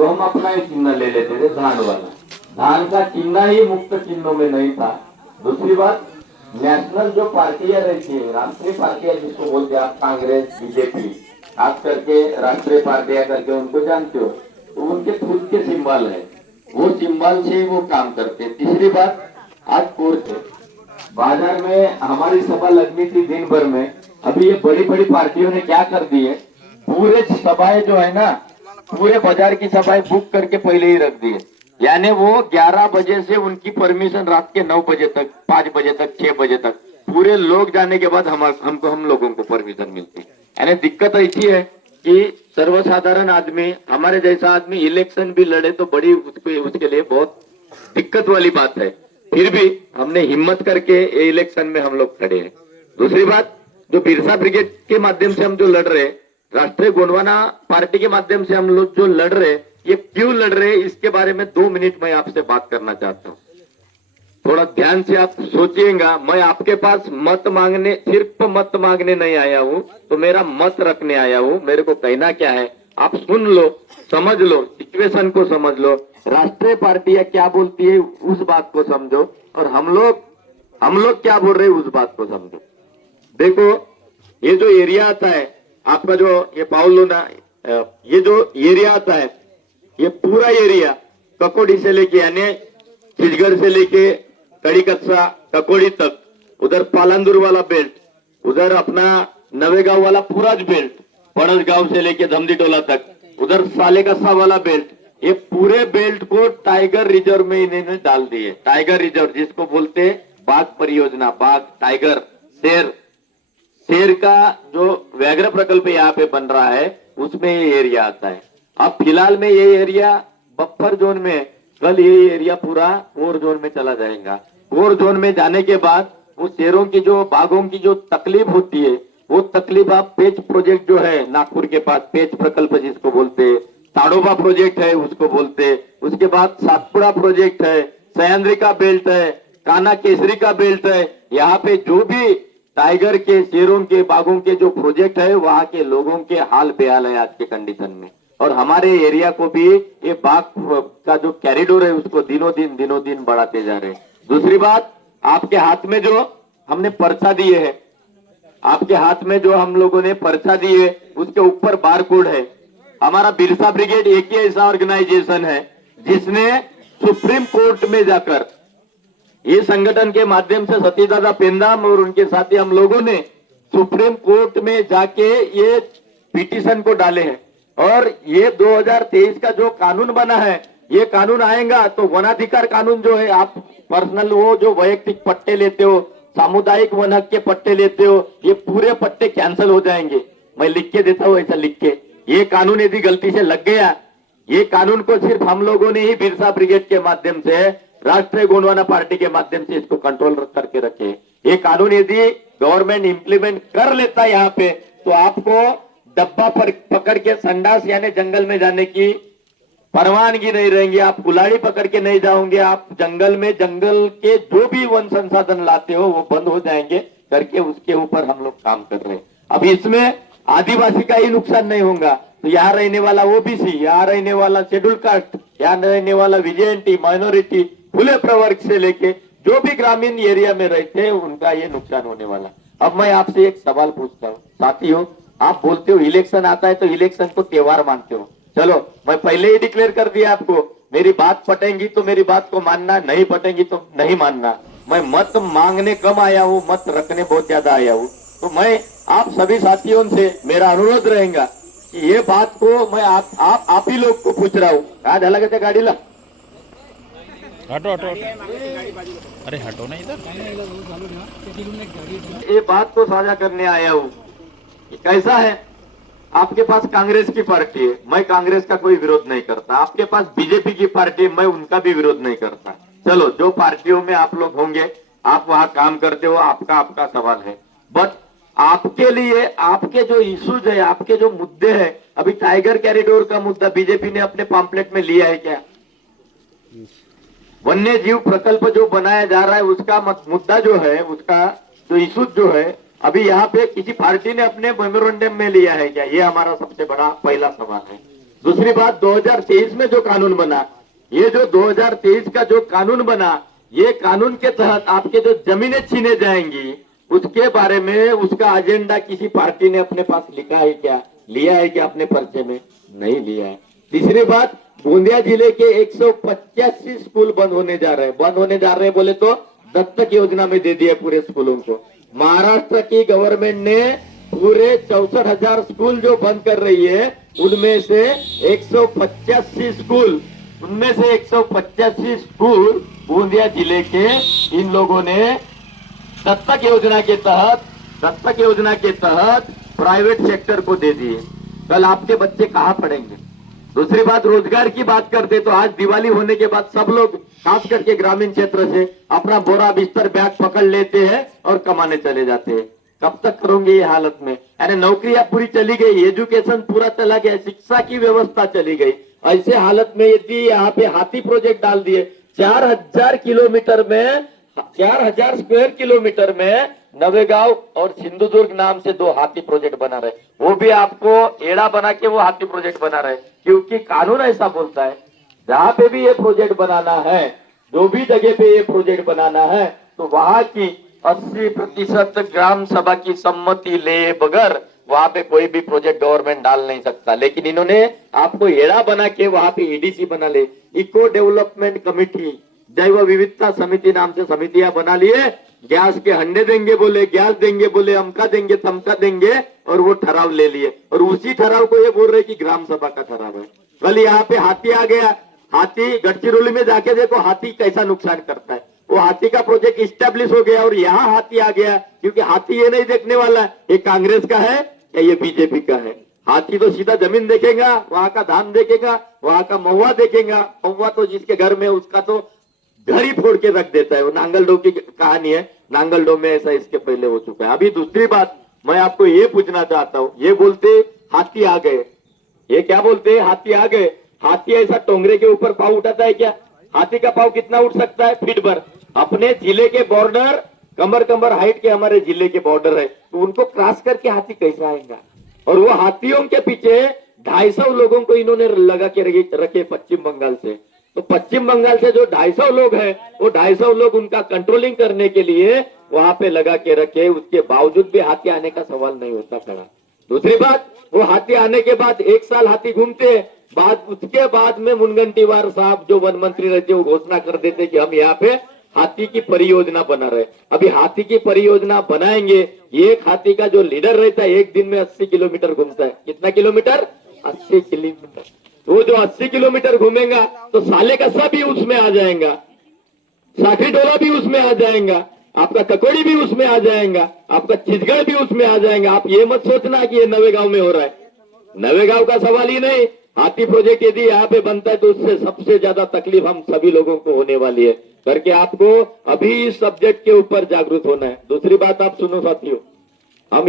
तो हम अपना ही चिन्ह ले लेते थे, धान वाला। धान का चिन्ह ही मुक्त चिन्हों में नहीं था। दूसरी बात, नेशनल जो पार्टियां रहती है, राष्ट्रीय पार्टियां जिसको बोलते हैं आप, कांग्रेस, बीजेपी, खास करके राष्ट्रीय पार्टियां करके उनको जानते हो, तो उनके खुद के सिंबल है, वो सिंबल से वो काम करते हैं। तीसरी बात, आज कोर्ट है, बाजार में हमारी सभा लगनी थी दिन भर में, अभी ये बड़ी बड़ी पार्टियों ने क्या कर दी है, पूरे सभाएं जो है ना, पूरे बाजार की सभाएं बुक करके पहले ही रख दी है। यानी वो 11 बजे से उनकी परमिशन रात के 9 बजे तक, 5 बजे तक, 6 बजे तक, पूरे लोग जाने के बाद हम लोगों को परमिशन मिलती है। यानी दिक्कत ऐसी है कि सर्वसाधारण आदमी, हमारे जैसा आदमी इलेक्शन भी लड़े तो बड़ी उसके लिए बहुत दिक्कत वाली बात है। फिर भी हमने हिम्मत करके ये इलेक्शन में हम लोग खड़े हैं। दूसरी बात, जो बिरसा ब्रिगेड के माध्यम से हम जो लड़ रहे हैं, राष्ट्रीय गोंडवाना पार्टी के माध्यम से हम लोग जो लड़ रहे हैं, ये क्यों लड़ रहे हैं, इसके बारे में 2 मिनट मैं आपसे बात करना चाहता हूँ। थोड़ा ध्यान से आप सोचिएगा। मैं आपके पास मत मांगने, सिर्फ मत मांगने नहीं आया हूँ, तो मेरा मत रखने आया हूँ। मेरे को कहना क्या है, आप सुन लो, समझ लो, सिचुएशन को समझ लो, राष्ट्रीय पार्टियां क्या बोलती है उस बात को समझो, और हम लोग क्या बोल रहे हैं उस बात को समझो। देखो, ये जो एरिया आता है आपका, जो ये पाउलोना, ये जो एरिया आता है, ये पूरा एरिया ककोड़ी से लेके, यानी चिचगढ़ से लेके कड़ी कच्चा ककोड़ी तक, उधर पालंदुर वाला बेल्ट, उधर अपना नवेगांव वाला पूरा बेल्ट, पड़स गांव से लेके धमदी टोला तक, उधर साले कस्सा वाला बेल्ट, ये पूरे बेल्ट को टाइगर रिजर्व में इन्होंने डाल दिए। टाइगर रिजर्व जिसको बोलते बाघ परियोजना, बाघ, टाइगर, शेर का जो व्याघ्र प्रकल्प यहाँ पे बन रहा है, उसमें ये एरिया आता है। अब फिलहाल में ये एरिया बफर जोन में, कल ये एरिया पूरा कोर जोन में चला जाएगा। कोर जोन में जाने के बाद वो शेरों की, जो बाघों की जो तकलीफ होती है, वो तकलीफ आप पेच प्रोजेक्ट जो है नागपुर के पास, पेच प्रकल्प जिसको बोलते, ताड़ोबा प्रोजेक्ट है उसको बोलते, उसके बाद सातपुड़ा प्रोजेक्ट है, सह्याद्री का बेल्ट है, कान्हा केसरी का बेल्ट है, यहाँ पे जो भी टाइगर के, शेरों के, बाघों के जो प्रोजेक्ट है, वहां के लोगों के हाल बेहाल है आज के कंडीशन में। और हमारे एरिया को भी ये बाघ का जो कैरिडोर है उसको दिनों दिन बढ़ाते जा रहे हैं। दूसरी बात, आपके हाथ में जो हमने पर्चा दिए है, आपके हाथ में जो हम लोगों ने पर्चा दिए, उसके ऊपर बारकोड है। हमारा बिरसा ब्रिगेड एक ही ऐसा ऑर्गेनाइजेशन है जिसने सुप्रीम कोर्ट में जाकर, ये संगठन के माध्यम से सतीश दादा पेंदाम और उनके साथी हम लोगों ने सुप्रीम कोर्ट में जाके ये पिटीशन को डाले हैं। और ये 2023 का जो कानून बना है, ये कानून आएगा तो वनाधिकार कानून जो है, आप पर्सनल वो जो वैयक्तिक पट्टे लेते हो, सामुदायिक वन हक के पट्टे लेते हो, ये पूरे पट्टे कैंसिल हो जाएंगे। मैं लिख के देता हूँ ऐसा लिख के। ये कानून यदि गलती से लग गया, ये कानून को सिर्फ हम लोगों ने ही बिरसा ब्रिगेड के माध्यम से, राष्ट्रीय गोंडवाना पार्टी के माध्यम से इसको कंट्रोल करके रखे। ये कानून यदि गवर्नमेंट इंप्लीमेंट कर लेता है यहाँ पे, तो आपको डब्बा पर पकड़ के संडास यानी जंगल में जाने की परवानगी नहीं रहेंगी। आप कुल्हाड़ी पकड़ के नहीं जाओगे, आप जंगल में, जंगल के जो भी वन संसाधन लाते हो वो बंद हो जाएंगे करके, उसके ऊपर हम लोग काम कर रहे हैं। अब इसमें आदिवासी का ही नुकसान नहीं होगा, तो यहाँ रहने वाला ओबीसी, यहाँ रहने वाला शेड्यूल कास्ट, यहाँ रहने वाला विजेएनटी, माइनॉरिटी, खुले प्रवर्ग से लेके जो भी ग्रामीण एरिया में रहते हैं, उनका ये नुकसान होने वाला। अब मैं आपसे एक सवाल पूछता हूँ साथियों, आप बोलते हो इलेक्शन आता है तो इलेक्शन को त्योहार मानते हो। चलो, मैं पहले ही डिक्लेयर कर दिया आपको, मेरी बात पटेंगी तो मेरी बात को मानना, नहीं पटेंगी तो नहीं मानना। मैं मत मांगने कम आया हूँ, मत रखने बहुत ज्यादा आया हूँ। तो मैं आप सभी साथियों से मेरा अनुरोध रहेगा कि ये बात को मैं आप ही लोग को पूछ रहा हूँ। कहा झाला का त्या गाडीला, हटो हटो अरे हटो ना इधर। ये बात को साझा करने आया हूँ। कैसा है, आपके पास कांग्रेस की पार्टी है, मैं कांग्रेस का कोई विरोध नहीं करता। आपके पास बीजेपी की पार्टी है, मैं उनका भी विरोध नहीं करता। चलो, जो पार्टियों में आप लोग होंगे, आप वहां काम करते हो, आपका सवाल है। बट आपके लिए, आपके जो इश्यूज है, आपके जो मुद्दे हैं, अभी टाइगर कैरिडोर का मुद्दा बीजेपी ने अपने पॉम्पलेट में लिया है क्या? वन्य जीव प्रकल्प जो बनाया जा रहा है उसका मुद्दा जो है, उसका जो इशू जो है, अभी यहाँ पे किसी पार्टी ने अपने मेमोरेंडम में लिया है क्या? ये हमारा सबसे बड़ा पहला सवाल है। दूसरी बात 2023 में जो कानून बना, ये जो 2023 का जो कानून बना, ये कानून के तहत आपके जो जमीनें छीने जाएंगी उसके बारे में उसका एजेंडा किसी पार्टी ने अपने पास लिखा है क्या, लिया है क्या अपने पर्चे में? नहीं लिया है। तीसरी बात, गोंदिया जिले के 185 स्कूल बंद होने जा रहे हैं। बंद होने जा रहे हैं बोले तो दत्तक योजना में दे दिया पूरे स्कूलों को। महाराष्ट्र की गवर्नमेंट ने पूरे 64,000 स्कूल जो बंद कर रही है उनमें से 185 स्कूल, उनमें से 185 स्कूल गोंदिया जिले के इन लोगों ने दत्तक योजना के तहत प्राइवेट सेक्टर को दे दिए। कल आपके बच्चे कहाँ पढ़ेंगे? दूसरी बात, रोजगार की बात करते तो आज दिवाली होने के बाद सब लोग खास करके ग्रामीण क्षेत्र से अपना बोरा बिस्तर बैग पकड़ लेते हैं और कमाने चले जाते हैं। कब तक करोगे ये हालत में? यानी नौकरियां पूरी चली गई, एजुकेशन पूरा चला गया, शिक्षा की व्यवस्था चली गई। ऐसे हालत में यदि यहाँ पे हाथी प्रोजेक्ट डाल दिए, 4,000 किलोमीटर में, 4,000 स्क्वायर किलोमीटर में नवेगांव और सिंधुदुर्ग नाम से 2 हाथी प्रोजेक्ट बना रहे, वो भी आपको एड़ा बना के वो हाथी प्रोजेक्ट बना रहे, क्योंकि कानून ऐसा बोलता है जहां पे भी ये प्रोजेक्ट बनाना है, जो भी जगह पे ये प्रोजेक्ट बनाना है, तो वहां की 80% ग्राम सभा की सम्मति ले बगैर वहां पे कोई भी प्रोजेक्ट गवर्नमेंट डाल नहीं सकता। लेकिन इन्होंने आपको एड़ा बना के वहां पे ईडीसी बना ले, इको डेवलपमेंट कमेटी, जैव विविधता समिति नाम से समितियां बना लिए। गैस के हंडे देंगे बोले, गैस देंगे बोले, अमका देंगे तमका देंगे, और वो ठराव ले लिए, और उसी ठराव को ये बोल रहे कि ग्राम सभा का ठराव है। कल यहाँ पे हाथी आ गया, हाथी गढ़चिरौली में जाके देखो हाथी कैसा नुकसान करता है। वो हाथी का प्रोजेक्ट स्टेब्लिश हो गया और यहाँ हाथी आ गया, क्योंकि हाथी ये नहीं देखने वाला ये कांग्रेस का है या ये बीजेपी का है। हाथी तो सीधा जमीन देखेगा, वहां का धान देखेगा, वहां का महुआ देखेगा। महुआ तो जिसके घर में उसका तो घर ही फोड़ के रख देता है। वो नांगलडो की कहानी है, नांगलडो में ऐसा इसके पहले हो चुका है। अभी दूसरी बात मैं आपको ये पूछना चाहता हूँ, ये बोलते हाथी आ गए, ये क्या बोलते हैं? हाथी आ गए। हाथी ऐसा टोंगरे के ऊपर पाँव उठाता है क्या? हाथी का पाँव कितना उठ सकता है? फीट भर। अपने जिले के बॉर्डर कमर हाइट के हमारे जिले के बॉर्डर है, तो उनको क्रॉस करके हाथी कैसे आएगा? और वो हाथियों के पीछे 250 लोगों को इन्होंने लगा के रखे पश्चिम बंगाल से। तो पश्चिम बंगाल से जो 250 लोग हैं, वो 250 लोग उनका कंट्रोलिंग करने के लिए वहां पे लगा के रखे, उसके बावजूद भी हाथी आने का सवाल नहीं होता खड़ा। दूसरी बात, वो हाथी आने के बाद 1 साल हाथी घूमते, बाद उसके बाद में मुनगंटीवार साहब जो वन मंत्री रहते वो घोषणा कर देते कि हम यहाँ पे हाथी की परियोजना बना रहे। अभी हाथी की परियोजना बनाएंगे, एक हाथी का जो लीडर रहता है एक दिन में 80 किलोमीटर घूमता है। कितना किलोमीटर? 80 किलोमीटर। वो जो 80 किलोमीटर घूमेगा तो साले का सब भी उसमें आ जाएगा, साखी डोला भी उसमें आ जाएगा, आपका ककोड़ी भी उसमें आ जाएगा, आपका चितगढ़ भी उसमें आ जाएगा। आप ये मत सोचना कि ये नवेगांव में हो रहा है, नवेगांव का सवाल ही नहीं। हाथी प्रोजेक्ट यदि यहाँ पे बनता है तो उससे सबसे ज्यादा तकलीफ हम सभी लोगों को होने वाली है, करके आपको अभी इस सब्जेक्ट के ऊपर जागरूक होना है। दूसरी बात आप सुनो साथियों, हम